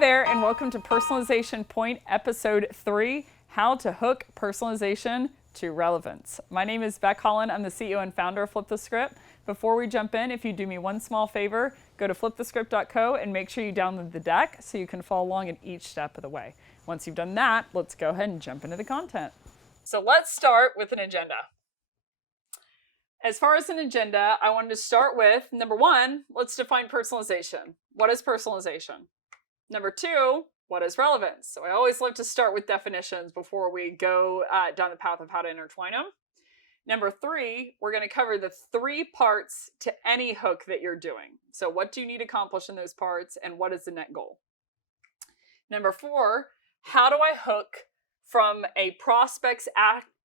there, and welcome to Personalization Point Episode 3, How to Hook Personalization to Relevance. My name is Beck Holland. I'm the CEO and founder of Flip the Script. Before we jump in, if you do me one small favor, go to flipthescript.co and make sure you download the deck so you can follow along in each step of the way. Once you've done that, let's go ahead and jump into the content. So let's start with an agenda. As far as an agenda, I wanted to start with, number one, let's define personalization. What is personalization? Number two, what is relevance? So I always like to start with definitions before we go down the path of how to intertwine them. Number three, we're going to cover the three parts to any hook that you're doing. So what do you need to accomplish in those parts, and what is the net goal? Number four, how do I hook from a prospect's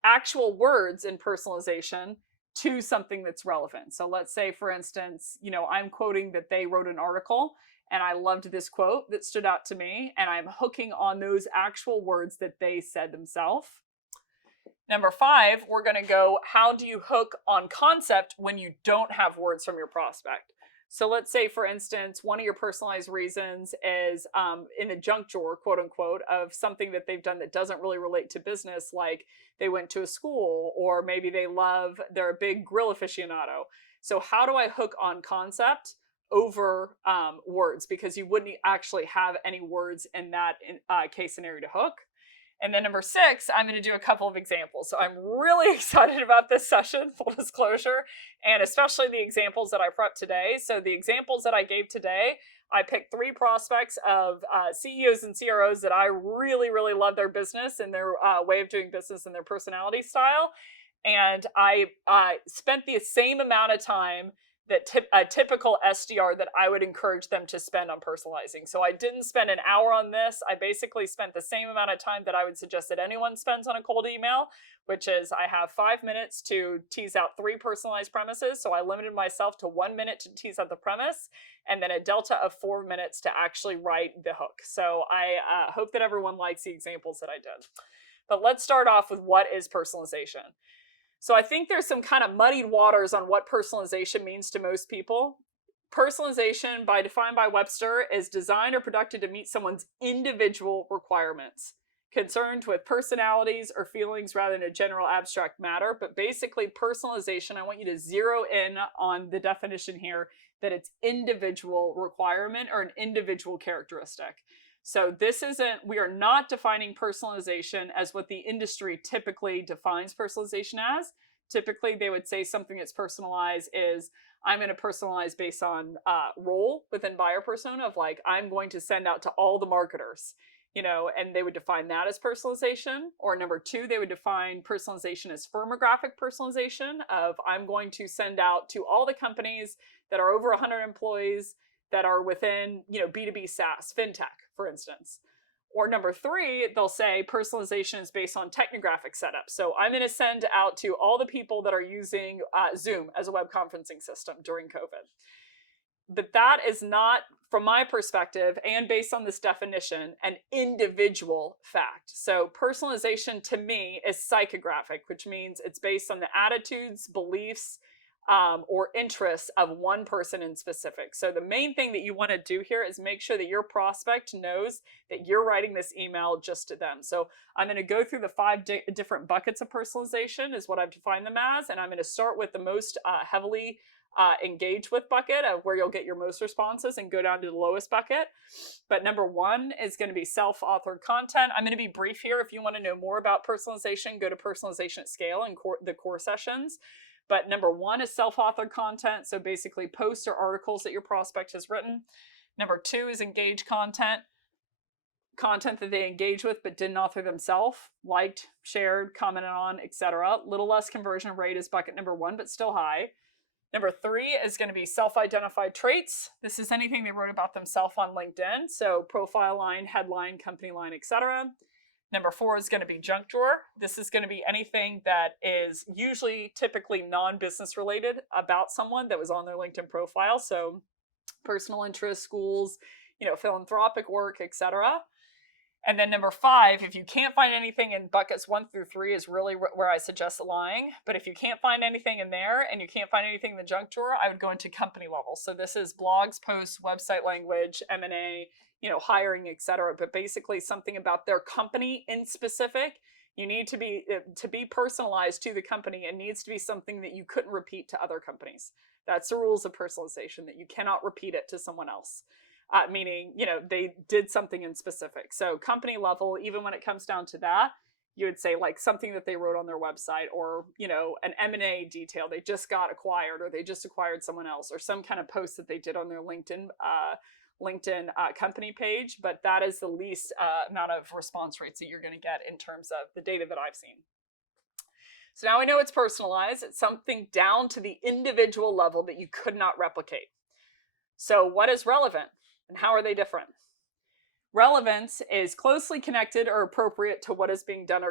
actual words in personalization to something that's relevant? So let's say, for instance, I'm quoting that they wrote an article and I loved this quote that stood out to me, and I'm hooking on those actual words that they said themselves. Number five, we're going to go, how do you hook on concept when you don't have words from your prospect? So let's say, for instance, one of your personalized reasons is in the junk drawer, quote unquote, of something that they've done that doesn't really relate to business, like they went to a school, or maybe they're a big grill aficionado. So how do I hook on concept over words? Because you wouldn't actually have any words in that case scenario to hook. And then number six, I'm going to do a couple of examples. So I'm really excited about this session, full disclosure, and especially the examples that I prepped today. So the examples that I gave today, I picked three prospects of CEOs and CROs that I really, really love their business and their way of doing business and their personality style. And I spent the same amount of time that a typical SDR that I would encourage them to spend on personalizing. So I didn't spend an hour on this. I basically spent the same amount of time that I would suggest that anyone spends on a cold email, which is I have 5 minutes to tease out 3 personalized premises. So I limited myself to 1 minute to tease out the premise, and then a delta of 4 minutes to actually write the hook. So I hope that everyone likes the examples that I did. But let's start off with what is personalization. So I think there's some kind of muddied waters on what personalization means to most people. Personalization, defined by Webster, is designed or produced to meet someone's individual requirements, concerned with personalities or feelings rather than a general abstract matter. But basically, personalization, I want you to zero in on the definition here, that it's individual requirement or an individual characteristic. So we are not defining personalization as what the industry typically defines personalization as. Typically, they would say something that's personalized is, I'm going to personalize based on role within buyer persona of like, I'm going to send out to all the marketers, and they would define that as personalization. Or number two, they would define personalization as firmographic personalization of, I'm going to send out to all the companies that are over 100 employees that are within, B2B SaaS, fintech, for instance. Or number three, they'll say personalization is based on technographic setup. So I'm going to send out to all the people that are using Zoom as a web conferencing system during COVID. But that is not, from my perspective, and based on this definition, an individual fact. So personalization to me is psychographic, which means it's based on the attitudes, beliefs, or interests of one person in specific. So the main thing that you want to do here is make sure that your prospect knows that you're writing this email just to them. So I'm going to go through the 5 different buckets of personalization is what I've defined them as. And I'm going to start with the most heavily engaged with bucket of where you'll get your most responses and go down to the lowest bucket. But number one is going to be self-authored content. I'm going to be brief here. If you want to know more about personalization, go to Personalization at Scale and the core sessions. But number one is self-authored content. So basically posts or articles that your prospect has written. Number two is engaged content that they engage with but didn't author themselves, liked, shared, commented on, etc. Little less conversion rate is bucket number one, but still high. Number three is going to be self-identified traits. This is anything they wrote about themselves on LinkedIn. So profile line, headline, company line, etc. Number four is going to be junk drawer. This is going to be anything that is typically non-business related about someone that was on their LinkedIn profile. So personal interests, schools, philanthropic work, etc. And then number 5, if you can't find anything in buckets 1 through 3 is really where I suggest lying. But if you can't find anything in there and you can't find anything in the junk drawer, I would go into company level. So this is blogs, posts, website language, M&A, hiring, etc. But basically something about their company in specific. You need to be personalized to the company. It needs to be something that you couldn't repeat to other companies. That's the rules of personalization, that you cannot repeat it to someone else. Meaning, they did something in specific. So company level, even when it comes down to that, you would say like something that they wrote on their website, or, an M&A detail. They just got acquired, or they just acquired someone else, or some kind of post that they did on their LinkedIn company page. But that is the least amount of response rates that you're going to get in terms of the data that I've seen. So now we know it's personalized. It's something down to the individual level that you could not replicate. So what is relevant? And how are they different? Relevance is closely connected or appropriate to what is being done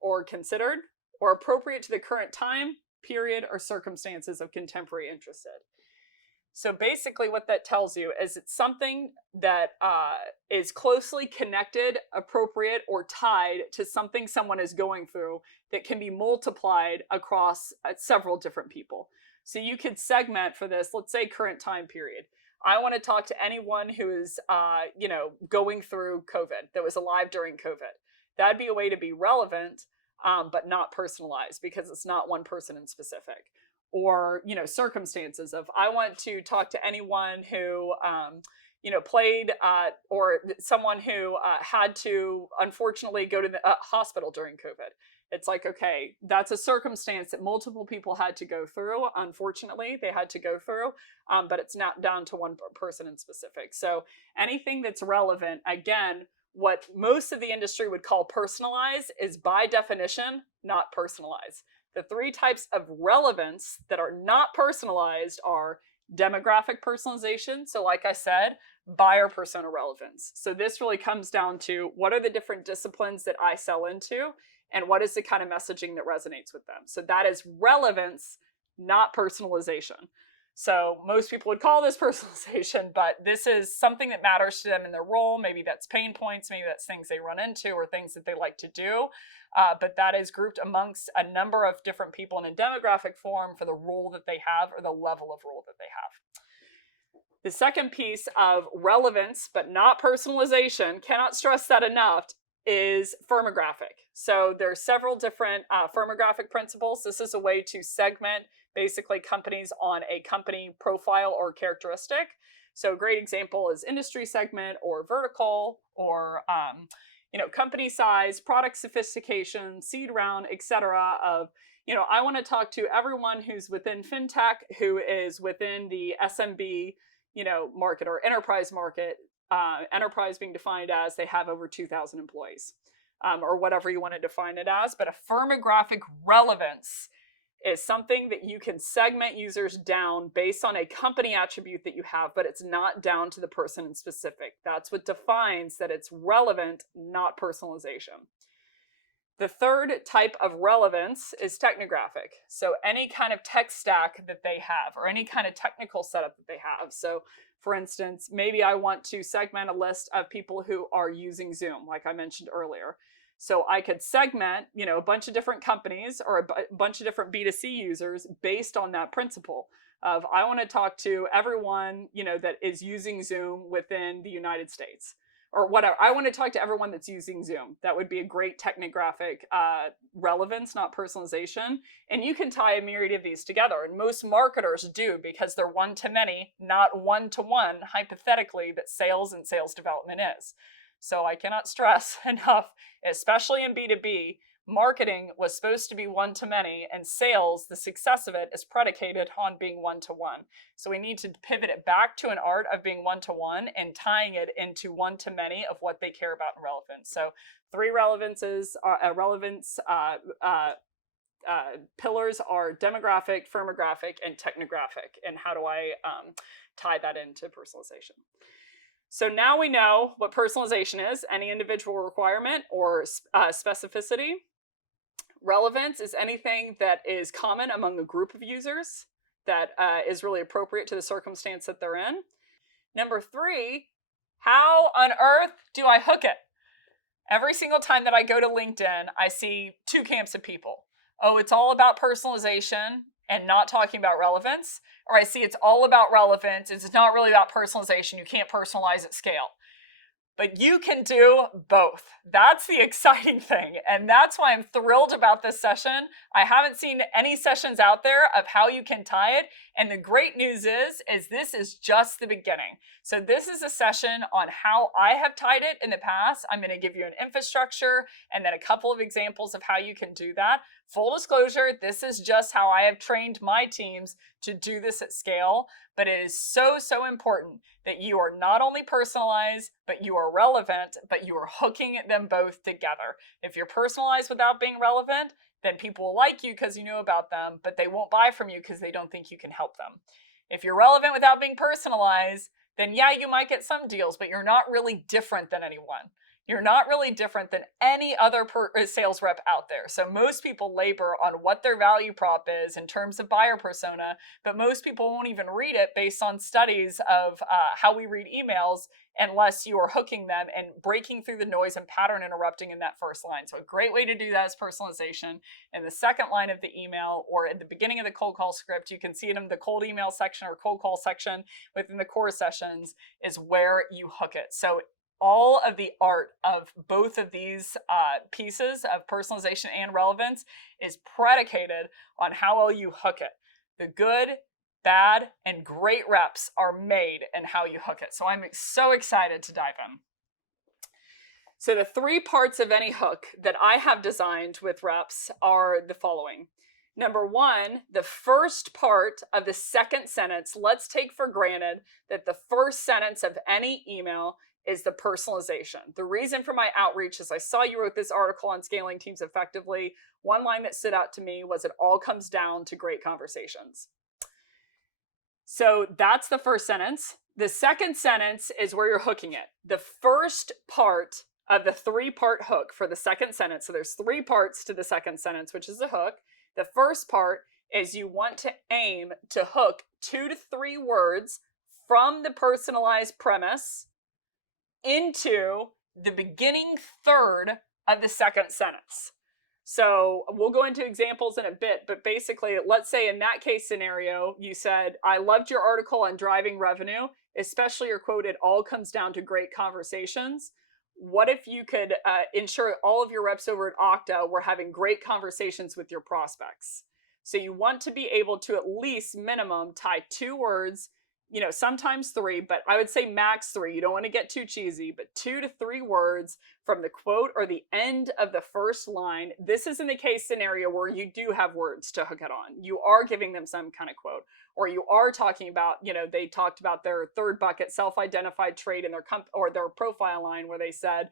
or considered, or appropriate to the current time, period, or circumstances of contemporary interest. So basically what that tells you is it's something that is closely connected, appropriate, or tied to something someone is going through that can be multiplied across several different people. So you could segment for this, let's say current time period. I want to talk to anyone who is, going through COVID, that was alive during COVID. That'd be a way to be relevant, but not personalized, because it's not one person in specific. Or, circumstances of, I want to talk to anyone who, played, or someone who had to, unfortunately, go to the hospital during COVID. It's like, okay, that's a circumstance that multiple people had to go through. Unfortunately, they had to go through, but it's not down to one person in specific. So anything that's relevant, again, what most of the industry would call personalized is by definition not personalized. The 3 types of relevance that are not personalized are demographic personalization. So like I said, buyer persona relevance. So this really comes down to what are the different disciplines that I sell into, and what is the kind of messaging that resonates with them. So that is relevance, not personalization. So most people would call this personalization, but this is something that matters to them in their role. Maybe that's pain points, maybe that's things they run into, or things that they like to do. But that is grouped amongst a number of different people in a demographic form for the role that they have, or the level of role that they have. The second piece of relevance, but not personalization, cannot stress that enough, is firmographic. So there's several different firmographic principles. This is a way to segment basically companies on a company profile or characteristic. So a great example is industry segment, or vertical, or company size, product sophistication, seed round, etc. Of, I want to talk to everyone who's within fintech, who is within the SMB, market or enterprise market. Enterprise being defined as they have over 2,000 employees, or whatever you want to define it as. But a firmographic relevance is something that you can segment users down based on a company attribute that you have, but it's not down to the person in specific. That's what defines that it's relevant, not personalization. The third type of relevance is technographic. So any kind of tech stack that they have, or any kind of technical setup that they have. So for instance, maybe I want to segment a list of people who are using Zoom, like I mentioned earlier. So I could segment, a bunch of different companies, or a bunch of different B2C users based on that principle of, I want to talk to everyone, that is using Zoom within the United States, or whatever. I want to talk to everyone that's using Zoom. That would be a great technographic relevance, not personalization. And you can tie a myriad of these together. And most marketers do, because they're one-to-many, not one-to-one, hypothetically, that sales and sales development is. So I cannot stress enough, especially in B2B, marketing was supposed to be one-to-many, and sales, the success of it, is predicated on being one-to-one. So we need to pivot it back to an art of being one-to-one and tying it into one-to-many of what they care about in relevance. So 3 relevances, relevance pillars are demographic, firmographic, and technographic. And how do I tie that into personalization? So now we know what personalization is, any individual requirement or specificity. Relevance is anything that is common among a group of users that is really appropriate to the circumstance that they're in. Number 3, how on earth do I hook it? Every single time that I go to LinkedIn, I see two camps of people. Oh, it's all about personalization and not talking about relevance. Or I see it's all about relevance. It's not really about personalization. You can't personalize at scale. But you can do both. That's the exciting thing. And that's why I'm thrilled about this session. I haven't seen any sessions out there of how you can tie it. And the great news is this is just the beginning. So this is a session on how I have tied it in the past. I'm going to give you an infrastructure and then a couple of examples of how you can do that. Full disclosure, this is just how I have trained my teams to do this at scale. But it is so, so important that you are not only personalized, but you are relevant, but you are hooking them both together. If you're personalized without being relevant, then people will like you because you know about them, but they won't buy from you because they don't think you can help them. If you're relevant without being personalized, then yeah, you might get some deals, but you're not really different than anyone. You're not really different than any other sales rep out there. So most people labor on what their value prop is in terms of buyer persona, but most people won't even read it based on studies of how we read emails unless you are hooking them and breaking through the noise and pattern interrupting in that first line. So a great way to do that is personalization. In the second line of the email or at the beginning of the cold call script, you can see it in the cold email section or cold call section within the core sessions is where you hook it. So all of the art of both of these pieces of personalization and relevance is predicated on how well you hook it. The good, bad, and great reps are made in how you hook it. So I'm so excited to dive in. So the three parts of any hook that I have designed with reps are the following. Number one, the first part of the second sentence, let's take for granted that the first sentence of any email is the personalization. The reason for my outreach is I saw you wrote this article on scaling teams effectively. One line that stood out to me was it all comes down to great conversations. So that's the first sentence. The second sentence is where you're hooking it. The first part of the three-part hook for the second sentence. So there's three parts to the second sentence, which is the hook. The first part is you want to aim to hook 2 to 3 words from the personalized premise into the beginning third of the second sentence. So we'll go into examples in a bit, but basically, let's say in that case scenario, you said, I loved your article on driving revenue, especially your quote, it all comes down to great conversations. What if you could ensure all of your reps over at Okta were having great conversations with your prospects? So you want to be able to at least minimum tie 2 words, sometimes 3, but I would say max 3. You don't want to get too cheesy, but 2 to 3 words from the quote or the end of the first line. This is in the case scenario where you do have words to hook it on. You are giving them some kind of quote, or you are talking about, they talked about their third bucket, self-identified trait in their profile line where they said,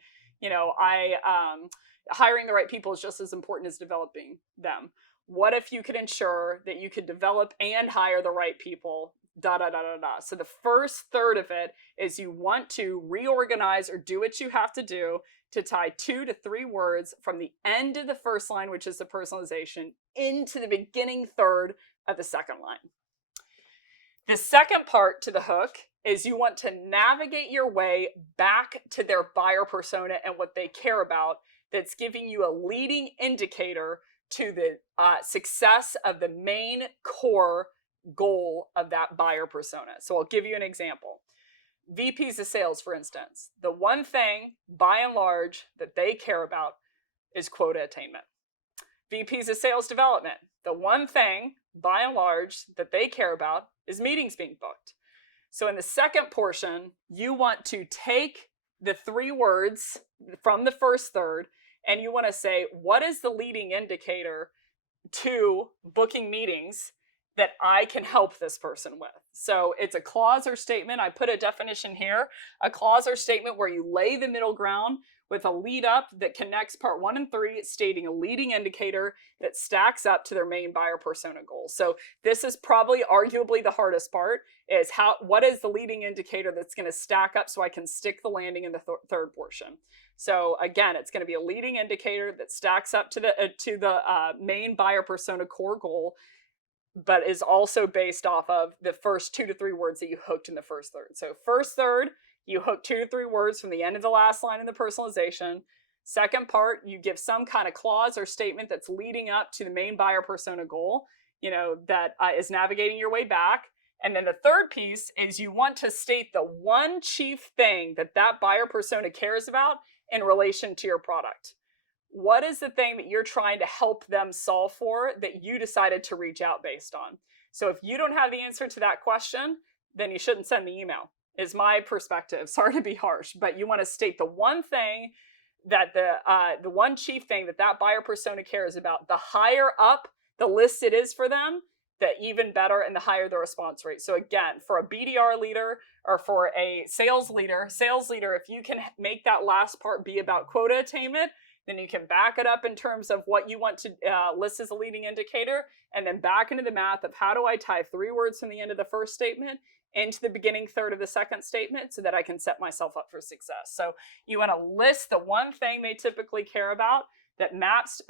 hiring the right people is just as important as developing them. What if you could ensure that you could develop and hire the right people? So the first third of it is you want to reorganize or do what you have to do to tie 2 to 3 words from the end of the first line, which is the personalization, into the beginning third of the second line. The second part to the hook is you want to navigate your way back to their buyer persona and what they care about. That's giving you a leading indicator to the success of the main core goal of that buyer persona. So I'll give you an example. VPs of sales, for instance, the one thing by and large that they care about is quota attainment. VPs of sales development, the one thing by and large that they care about is meetings being booked. So in the second portion, you want to take the 3 words from the first third and you want to say, what is the leading indicator to booking meetings that I can help this person with? So it's a clause or statement. I put a definition here, a clause or statement where you lay the middle ground with a lead up that connects part 1 and 3, stating a leading indicator that stacks up to their main buyer persona goals. So this is probably arguably the hardest part, is what is the leading indicator that's going to stack up so I can stick the landing in the third portion. So again, it's going to be a leading indicator that stacks up to the main buyer persona core goal, but is also based off of the first 2 to 3 words that you hooked in the first third. So first third, you hook 2 to 3 words from the end of the last line in the personalization. Second part, you give some kind of clause or statement that's leading up to the main buyer persona goal, that is navigating your way back. And then the third piece is you want to state the one chief thing that buyer persona cares about in relation to your product. What is the thing that you're trying to help them solve for that you decided to reach out based on? So if you don't have the answer to that question, then you shouldn't send the email, is my perspective. Sorry to be harsh, but you want to state the one thing that the one chief thing that buyer persona cares about. The higher up the list it is for them, the even better and the higher the response rate. So again, for a BDR leader or for a sales leader, if you can make that last part be about quota attainment, then you can back it up in terms of what you want to list as a leading indicator, and then back into the math of how do I tie 3 words from the end of the first statement into the beginning third of the second statement so that I can set myself up for success. So you want to list the one thing they typically care about that maps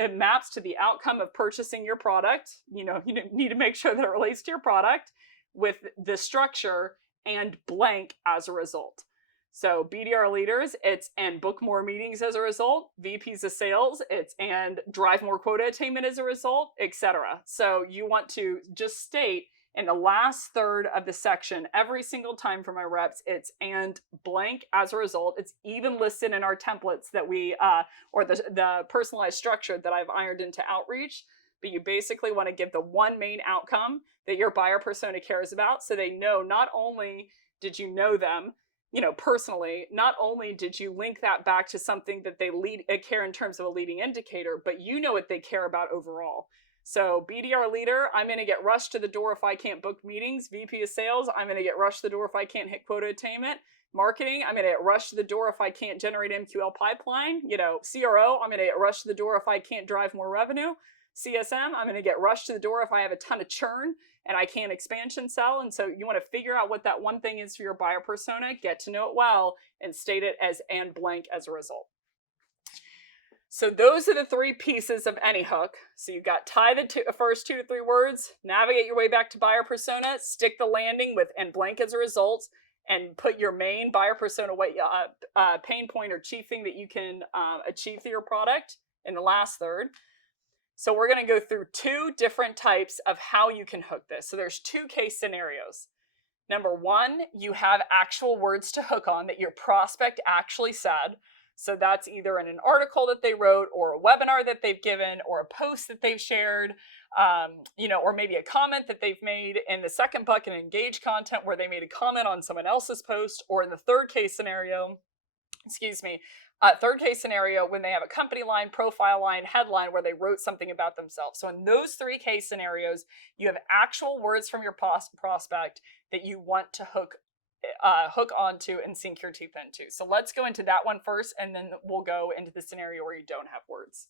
to the outcome of purchasing your product. You need to make sure that it relates to your product with the structure and blank as a result. So BDR leaders, it's and book more meetings as a result. VPs of sales, it's and drive more quota attainment as a result, etc. So you want to just state in the last third of the section every single time for my reps, it's and blank as a result. It's even listed in our templates that we, or the personalized structure that I've ironed into Outreach. But you basically want to give the one main outcome that your buyer persona cares about, so they know not only did you know them, personally, not only did you link that back to something that they care in terms of a leading indicator, but you know what they care about overall. So BDR leader, I'm going to get rushed to the door if I can't book meetings. VP of sales, I'm going to get rushed to the door if I can't hit quota attainment. Marketing, I'm going to get rushed to the door if I can't generate MQL pipeline. CRO, I'm going to get rushed to the door if I can't drive more revenue. CSM, I'm going to get rushed to the door if I have a ton of churn and I can't expansion sell. And so you want to figure out what that one thing is for your buyer persona, get to know it well, and state it as and blank as a result. So those are the 3 pieces of any hook. So you've got tie the first 2 to 3 words, navigate your way back to buyer persona, stick the landing with and blank as a result, and put your main buyer persona pain point or chief thing that you can achieve through your product in the last third. So we're going to go through 2 different types of how you can hook this. So there's 2 case scenarios. Number 1, you have actual words to hook on that your prospect actually said. So that's either in an article that they wrote or a webinar that they've given or a post that they've shared, or maybe a comment that they've made. In the second bucket, engaged content where they made a comment on someone else's post, or in the third case scenario, when they have a company line, profile line, headline where they wrote something about themselves. So in those 3 case scenarios, you have actual words from your prospect that you want to hook onto and sink your teeth into. So let's go into that one first, and then we'll go into the scenario where you don't have words.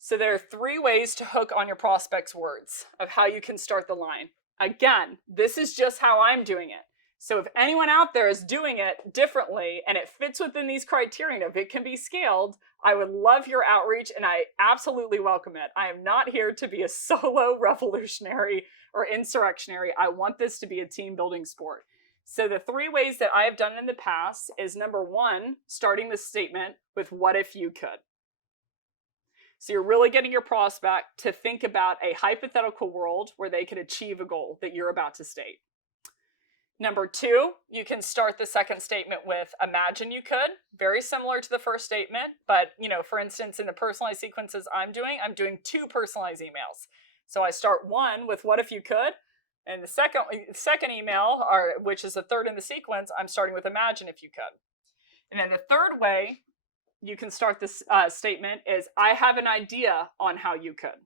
So there are 3 ways to hook on your prospect's words of how you can start the line. Again, this is just how I'm doing it. So if anyone out there is doing it differently and it fits within these criteria, if it can be scaled, I would love your outreach and I absolutely welcome it. I am not here to be a solo revolutionary or insurrectionary. I want this to be a team building sport. So the 3 ways that I have done in the past is number 1, starting the statement with what if you could. So you're really getting your prospect to think about a hypothetical world where they could achieve a goal that you're about to state. Number 2, you can start the second statement with imagine you could. Very similar to the first statement, but for instance, in the personalized sequences I'm doing 2 personalized emails. So I start 1 with what if you could, and the second email, which is the third in the sequence, I'm starting with imagine if you could. And then the third way you can start this statement is I have an idea on how you could.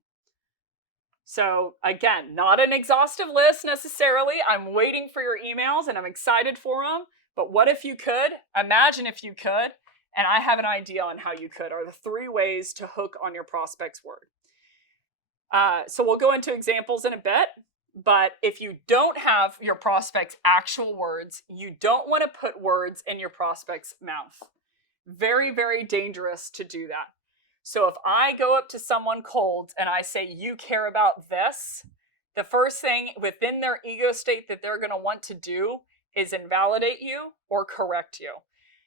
So again, not an exhaustive list necessarily. I'm waiting for your emails and I'm excited for them. But what if you could? Imagine if you could. And I have an idea on how you could are the 3 ways to hook on your prospect's word. So we'll go into examples in a bit. But if you don't have your prospect's actual words, you don't want to put words in your prospect's mouth. Very, very dangerous to do that. So if I go up to someone cold and I say, you care about this, the first thing within their ego state that they're going to want to do is invalidate you or correct you.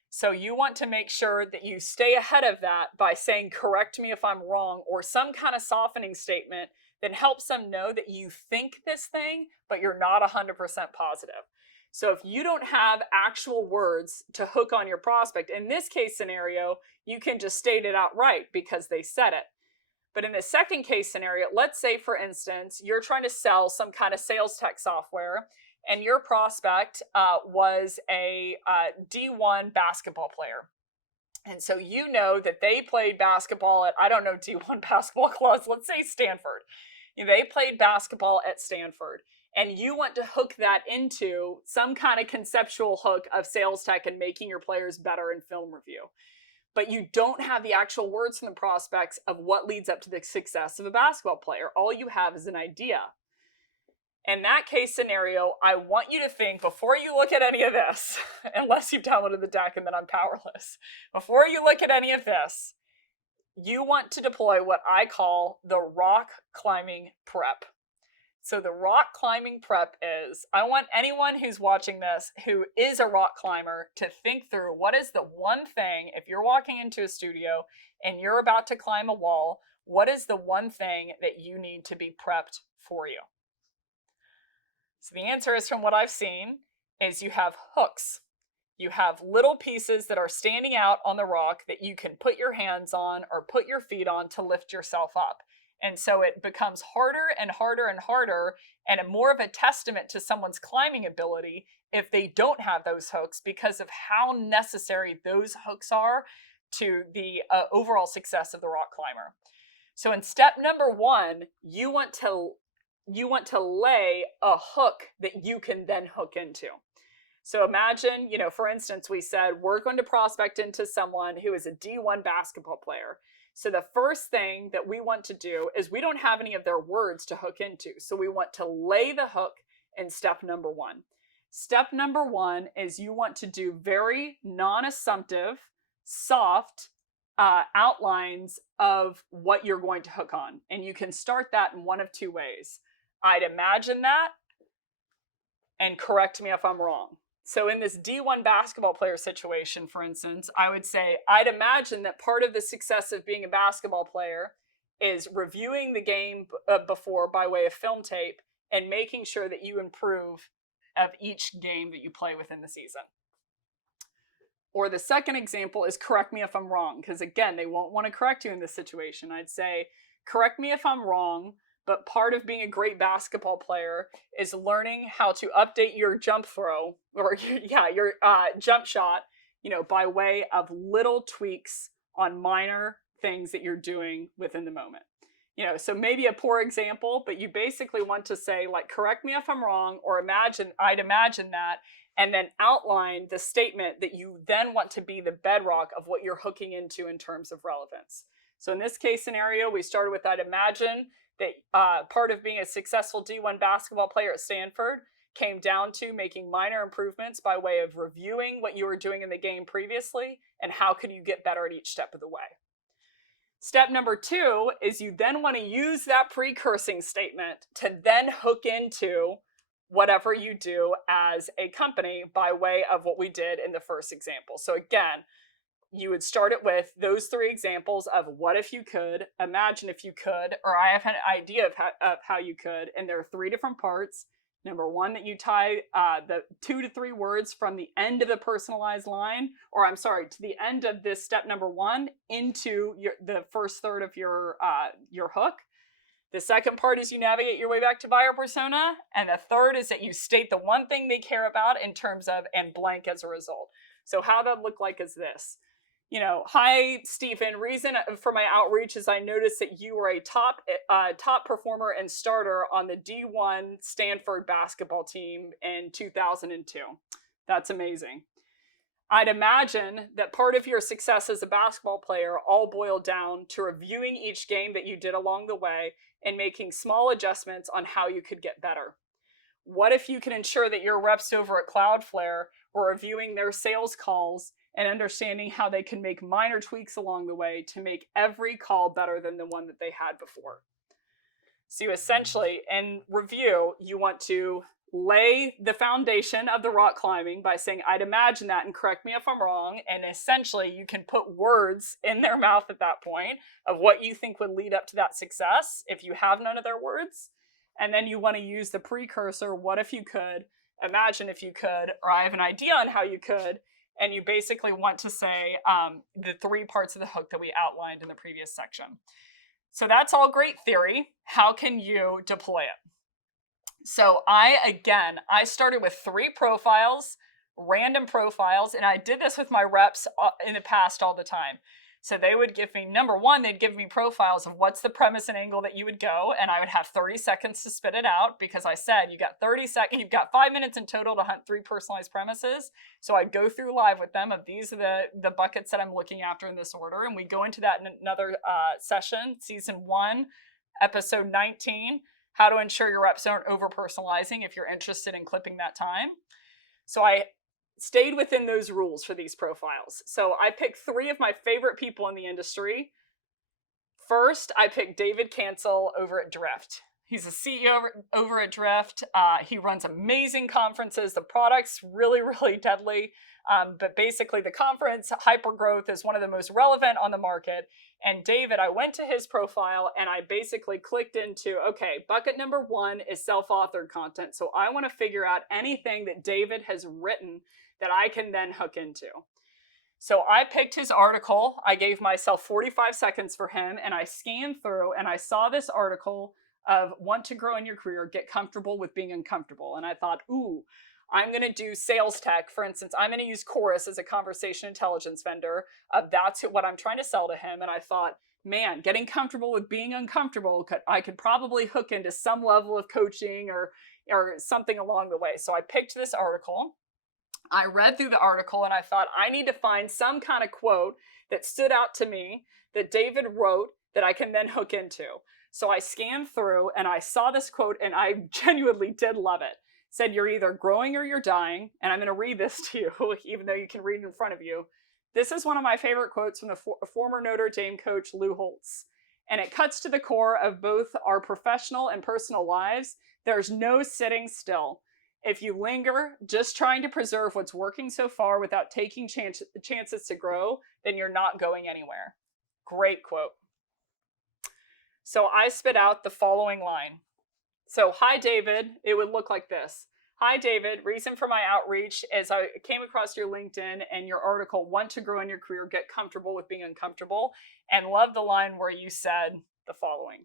So you want to make sure that you stay ahead of that by saying, correct me if I'm wrong, or some kind of softening statement that helps them know that you think this thing, but you're not 100% positive. So if you don't have actual words to hook on your prospect, in this case scenario, you can just state it outright because they said it. But in the second case scenario, let's say, for instance, you're trying to sell some kind of sales tech software, and your prospect was a D1 basketball player. And so you know that they played basketball at, I don't know, D1 basketball clubs, let's say Stanford. They played basketball at Stanford. And you want to hook that into some kind of conceptual hook of sales tech and making your players better in film review. But you don't have the actual words from the prospects of what leads up to the success of a basketball player. All you have is an idea. In that case scenario, I want you to think, before you look at any of this, unless you've downloaded the deck and then I'm powerless, before you look at any of this, you want to deploy what I call the rock climbing prep. So the rock climbing prep is, I want anyone who's watching this who is a rock climber to think through, what is the one thing, if you're walking into a studio and you're about to climb a wall, what is the one thing that you need to be prepped for you? So the answer is, from what I've seen, is you have hooks. You have little pieces that are standing out on the rock that you can put your hands on or put your feet on to lift yourself up. And so it becomes harder and harder and harder, and more of a testament to someone's climbing ability if they don't have those hooks, because of how necessary those hooks are to the overall success of the rock climber. So in step number 1, you want to lay a hook that you can then hook into. So imagine, for instance, we said we're going to prospect into someone who is a D1 basketball player. So the first thing that we want to do is, we don't have any of their words to hook into. So we want to lay the hook in step number 1. Step number 1 is you want to do very non-assumptive, soft outlines of what you're going to hook on. And you can start that in one of 2 ways. I'd imagine that, and correct me if I'm wrong. So in this D1 basketball player situation, for instance, I would say, I'd imagine that part of the success of being a basketball player is reviewing the game before by way of film tape and making sure that you improve of each game that you play within the season. Or the second example is, correct me if I'm wrong, because again, they won't want to correct you in this situation. I'd say, correct me if I'm wrong, but part of being a great basketball player is learning how to update your jump throw, or your jump shot, by way of little tweaks on minor things that you're doing within the moment. So maybe a poor example, but you basically want to say, like, correct me if I'm wrong, or I'd imagine that, and then outline the statement that you then want to be the bedrock of what you're hooking into in terms of relevance. So in this case scenario, we started with, I'd imagine that part of being a successful D1 basketball player at Stanford came down to making minor improvements by way of reviewing what you were doing in the game previously and how could you get better at each step of the way. Step number 2 is you then want to use that precursing statement to then hook into whatever you do as a company by way of what we did in the first example. So again, you would start it with those 3 examples of what if you could, imagine if you could, or I have an idea of how you could, and there are 3 different parts. Number 1, that you tie the 2 to 3 words from the end of the personalized line, to the end of this step number 1 into the first third of your hook. The second part is you navigate your way back to buyer persona, and the third is that you state the one thing they care about in terms of, and blank as a result. So how that look like is this. Hi, Stephen. Reason for my outreach is I noticed that you were a top performer and starter on the D1 Stanford basketball team in 2002. That's amazing. I'd imagine that part of your success as a basketball player all boiled down to reviewing each game that you did along the way and making small adjustments on how you could get better. What if you can ensure that your reps over at Cloudflare were reviewing their sales calls and understanding how they can make minor tweaks along the way to make every call better than the one that they had before? So you essentially, in review, you want to lay the foundation of the rock climbing by saying, I'd imagine that, and correct me if I'm wrong. And essentially you can put words in their mouth at that point of what you think would lead up to that success if you have none of their words. And then you want to use the precursor, what if you could, imagine if you could, or I have an idea on how you could. And you basically want to say the 3 parts of the hook that we outlined in the previous section. So that's all great theory. How can you deploy it? So I started with 3 profiles, random profiles, and I did this with my reps in the past all the time. So they would give me, number 1, they'd give me profiles of what's the premise and angle that you would go, and I would have 30 seconds to spit it out, because I said you've got 5 minutes in total to hunt 3 personalized premises. So I'd go through live with them of these are the buckets that I'm looking after in this order, and we go into that in another session, season 1, episode 19. How to ensure your reps aren't over-personalizing if you're interested in clipping that time. So I stayed within those rules for these profiles. So I picked 3 of my favorite people in the industry. First, I picked David Cancel over at Drift. He's a CEO over at Drift. He runs amazing conferences. The product's really, really deadly. But basically the conference, Hypergrowth, is one of the most relevant on the market. And David, I went to his profile and I basically clicked into, okay, bucket number 1 is self-authored content. So I want to figure out anything that David has written that I can then hook into. So I picked his article. I gave myself 45 seconds for him, and I scanned through and I saw this article of want to grow in your career, get comfortable with being uncomfortable. And I thought, ooh, I'm going to do sales tech. For instance, I'm going to use Chorus as a conversation intelligence vendor. That's what I'm trying to sell to him. And I thought, man, getting comfortable with being uncomfortable, I could probably hook into some level of coaching or something along the way. So I picked this article. I read through the article and I thought, I need to find some kind of quote that stood out to me that David wrote that I can then hook into. So I scanned through and I saw this quote and I genuinely did love it. Said, you're either growing or you're dying. And I'm going to read this to you, even though you can read it in front of you. This is one of my favorite quotes from the former Notre Dame coach, Lou Holtz. And it cuts to the core of both our professional and personal lives. There's no sitting still. If you linger, just trying to preserve what's working so far without taking chances to grow, then you're not going anywhere. Great quote. So I spit out the following line. So, hi, David. It would look like this. Hi, David. Reason for my outreach is I came across your LinkedIn and your article, Want to Grow in Your Career, Get Comfortable with Being Uncomfortable, and love the line where you said the following.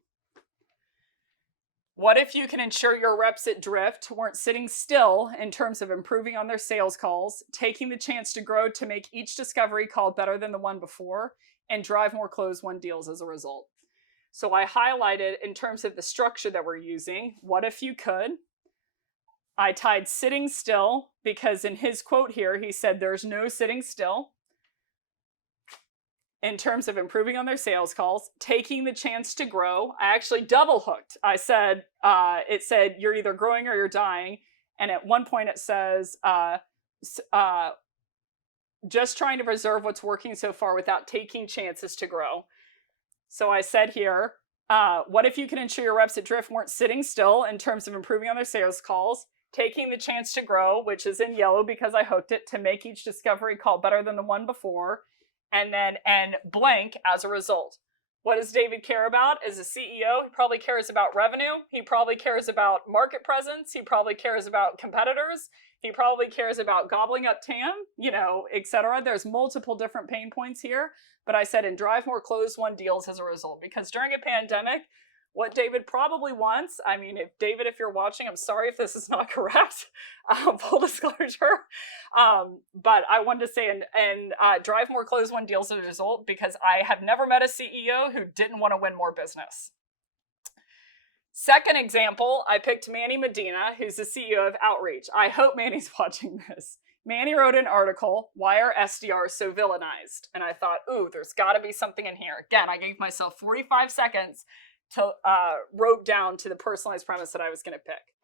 What if you can ensure your reps at Drift weren't sitting still in terms of improving on their sales calls, taking the chance to grow to make each discovery call better than the one before, and drive more closed-won deals as a result? So I highlighted in terms of the structure that we're using, what if you could? I tied sitting still because in his quote here, he said there's no sitting still. In terms of improving on their sales calls, taking the chance to grow, I actually double hooked. I said, it said you're either growing or you're dying. And at one point it says, just trying to preserve what's working so far without taking chances to grow. So I said here, what if you can ensure your reps at Drift weren't sitting still in terms of improving on their sales calls, taking the chance to grow, which is in yellow because I hooked it, to make each discovery call better than the one before, and blank as a result. What does David care about as a CEO? He probably cares about revenue. He probably cares about market presence. He probably cares about competitors. He probably cares about gobbling up TAM, etc. There's multiple different pain points here. But I said, and drive more closed-won deals as a result. Because during a pandemic, what David probably wants, if you're watching, I'm sorry if this is not correct, full disclosure, but I wanted to say, and drive more closed-won deals as a result, because I have never met a CEO who didn't want to win more business. Second example, I picked Manny Medina, who's the CEO of Outreach. I hope Manny's watching this. Manny wrote an article, Why Are SDRs So Villainized? And I thought, ooh, there's got to be something in here. Again, I gave myself 45 seconds to wrote down to the personalized premise that I was going to pick.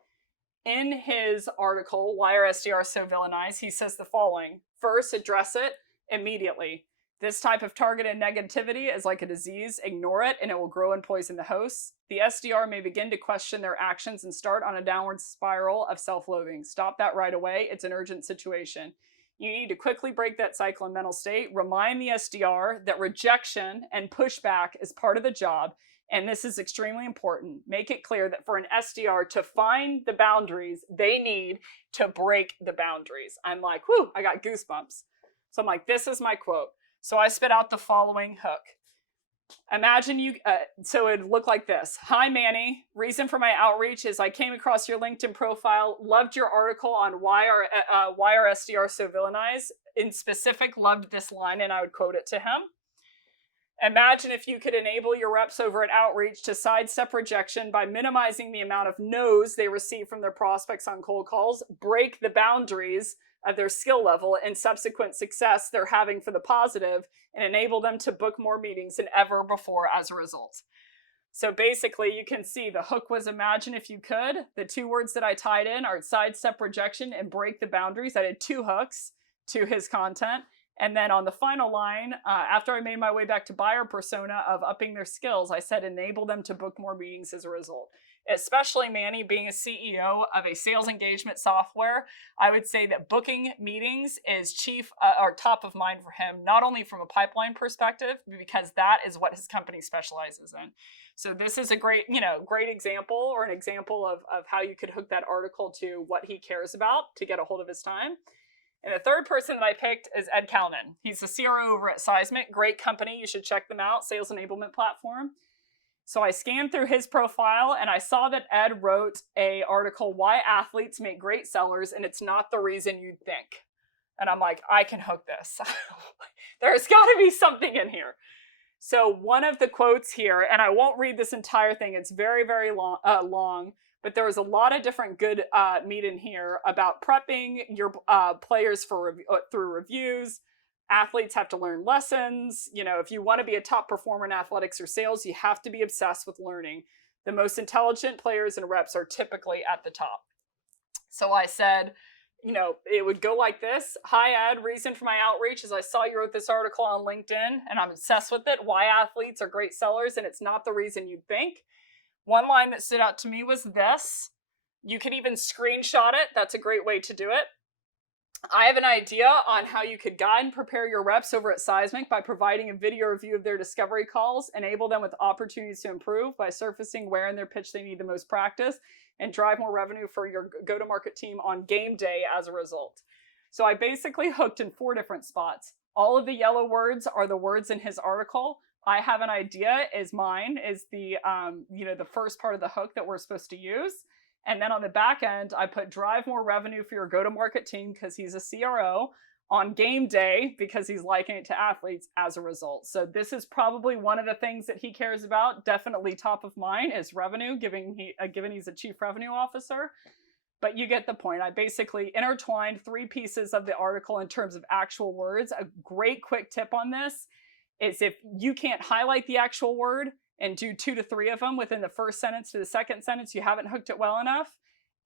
In his article, Why Are SDRs So Villainized? He says the following. First, address it immediately. This type of targeted negativity is like a disease. Ignore it and it will grow and poison the hosts. The SDR may begin to question their actions and start on a downward spiral of self-loathing. Stop that right away. It's an urgent situation. You need to quickly break that cycle and mental state. Remind the SDR that rejection and pushback is part of the job. And this is extremely important. Make it clear that for an SDR to find the boundaries, they need to break the boundaries. I'm like, whoo, I got goosebumps. So I'm like, this is my quote. So I spit out the following hook. Imagine you, so it'd look like this. Hi, Manny. Reason for my outreach is I came across your LinkedIn profile, loved your article on why are SDRs so villainized. In specific, loved this line, and I would quote it to him. Imagine if you could enable your reps over at Outreach to sidestep rejection by minimizing the amount of no's they receive from their prospects on cold calls, break the boundaries of their skill level and subsequent success they're having for the positive, and enable them to book more meetings than ever before as a result. So basically, you can see the hook was imagine if you could. The two words that I tied in are sidestep rejection and break the boundaries. I did two hooks to his content. And then on the final line, after I made my way back to buyer persona of upping their skills, I said enable them to book more meetings as a result. Especially Manny being a CEO of a sales engagement software, I would say that booking meetings is or top of mind for him, not only from a pipeline perspective, because that is what his company specializes in. So this is a great example, or an example of how you could hook that article to what he cares about to get a hold of his time. And the third person that I picked is Ed Kalman. He's the CRO over at Seismic. Great company. You should check them out. Sales enablement platform. So I scanned through his profile and I saw that Ed wrote an article, Why Athletes Make Great Sellers, and It's Not the Reason You'd Think. And I'm like, I can hook this. There's got to be something in here. So one of the quotes here, and I won't read this entire thing. It's very, very long. But there was a lot of different good meat in here about prepping your players for through reviews. Athletes have to learn lessons. You know, if you want to be a top performer in athletics or sales, you have to be obsessed with learning. The most intelligent players and reps are typically at the top. So I said, you know, it would go like this. Hi, Ed. Reason for my outreach is I saw you wrote this article on LinkedIn, and I'm obsessed with it. Why athletes are great sellers, and it's not the reason you'd think. One line that stood out to me was this. You can even screenshot it. That's a great way to do it. I have an idea on how you could guide and prepare your reps over at Seismic by providing a video review of their discovery calls, enable them with opportunities to improve by surfacing where in their pitch they need the most practice, and drive more revenue for your go-to-market team on game day as a result. So I basically hooked in 4 different spots. All of the yellow words are the words in his article. I have an idea is the the first part of the hook that we're supposed to use. And then on the back end, I put drive more revenue for your go-to-market team because he's a CRO on game day because he's likening it to athletes as a result. So this is probably one of the things that he cares about. Definitely top of mind is revenue, given he's a chief revenue officer. But you get the point. I basically intertwined 3 pieces of the article in terms of actual words. A great quick tip on this is if you can't highlight the actual word and do 2 to 3 of them within the first sentence to the second sentence, you haven't hooked it well enough.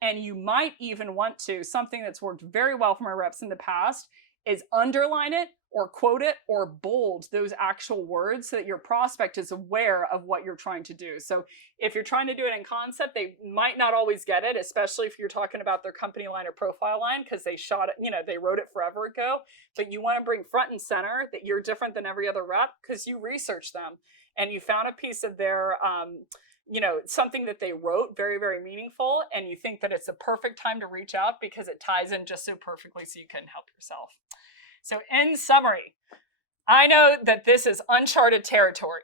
And you might even want to, something that's worked very well for my reps in the past, is underline it or quote it or bold those actual words so that your prospect is aware of what you're trying to do. So if you're trying to do it in concept, they might not always get it, especially if you're talking about their company line or profile line, because they shot it, they wrote it forever ago. But you want to bring front and center that you're different than every other rep because you researched them and you found a piece of their something that they wrote very, very meaningful, and you think that it's the perfect time to reach out because it ties in just so perfectly so you can help yourself. So in summary, I know that this is uncharted territory.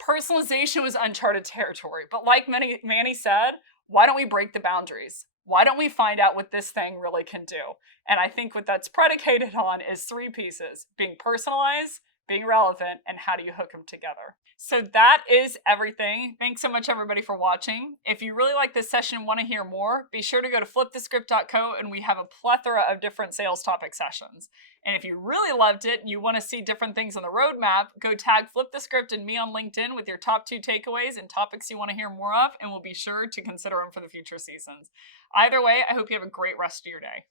Personalization was uncharted territory, but like Manny said, why don't we break the boundaries? Why don't we find out what this thing really can do? And I think what that's predicated on is 3 pieces: being personalized, being relevant, and how do you hook them together? So that is everything. Thanks so much, everybody, for watching. If you really like this session and want to hear more, be sure to go to flipthescript.co, and we have a plethora of different sales topic sessions. And if you really loved it and you want to see different things on the roadmap, go tag Flip the Script and me on LinkedIn with your top 2 takeaways and topics you want to hear more of, and we'll be sure to consider them for the future seasons. Either way, I hope you have a great rest of your day.